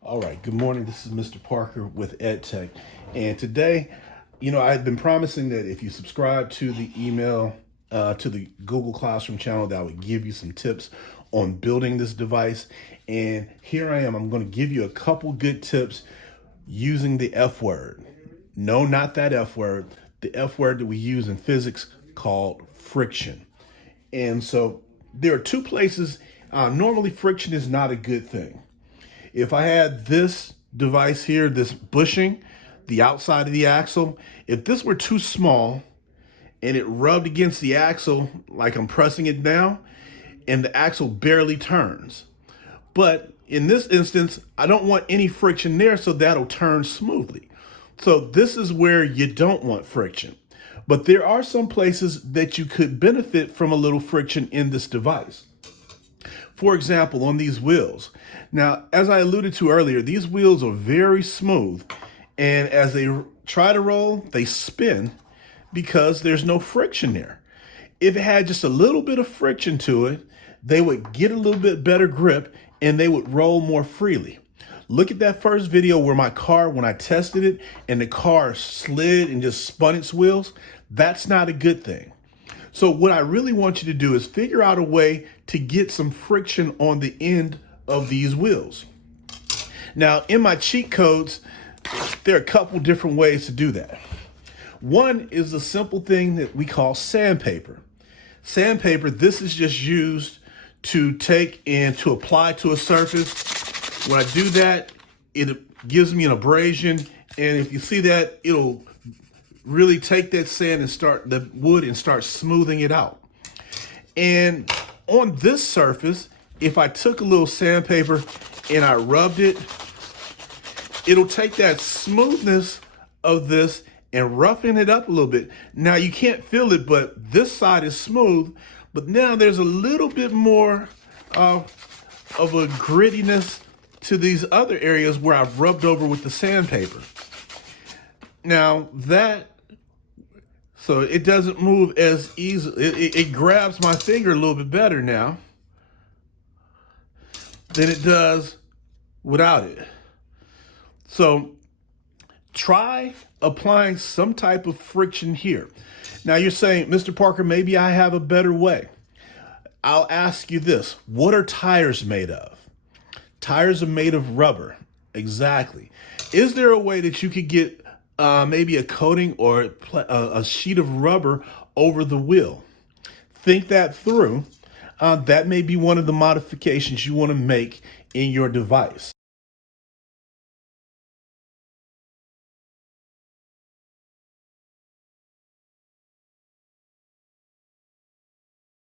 All right, good morning. This is Mr. Parker with EdTech. And today, I had been promising that if you subscribe to the email, to the Google Classroom channel, that I would give you some tips on building this device. And here I am. I'm going to give you a couple good tips using the F word. No, not that F word. The F word that we use in physics called friction. And so there are two places. Normally, friction is not a good thing. If I had this device here, this bushing, the outside of the axle, if this were too small and it rubbed against the axle like I'm pressing it down, and the axle barely turns. But in this instance, I don't want any friction there, so that'll turn smoothly. So this is where you don't want friction. But there are some places that you could benefit from a little friction in this device. For example, on these wheels. Now, as I alluded to earlier, these wheels are very smooth, and as they try to roll, they spin because there's no friction there. If it had just a little bit of friction to it, they would get a little bit better grip and they would roll more freely. Look at that first video where my car, when I tested it and the car slid and just spun its wheels. That's not a good thing. So what I really want you to do is figure out a way to get some friction on the end of these wheels. Now, in my cheat codes, there are a couple different ways to do that. One is the simple thing that we call sandpaper. Sandpaper, this is just used to take and to apply to a surface. When I do that, it gives me an abrasion. And if you see that, it'll really take that sand and start the wood and start smoothing it out. And on this surface, if I took a little sandpaper and I rubbed it, it'll take that smoothness of this and roughen it up a little bit. Now you can't feel it, but this side is smooth, but now there's a little bit more of a grittiness to these other areas where I've rubbed over with the sandpaper. Now so it doesn't move as easily. It grabs my finger a little bit better now than it does without it. So try applying some type of friction here. Now you're saying, Mr. Parker, maybe I have a better way. I'll ask you this. What are tires made of? Tires are made of rubber. Exactly. Is there a way that you could get maybe a coating or a sheet of rubber over the wheel? Think that through. That may be one of the modifications you want to make in your device.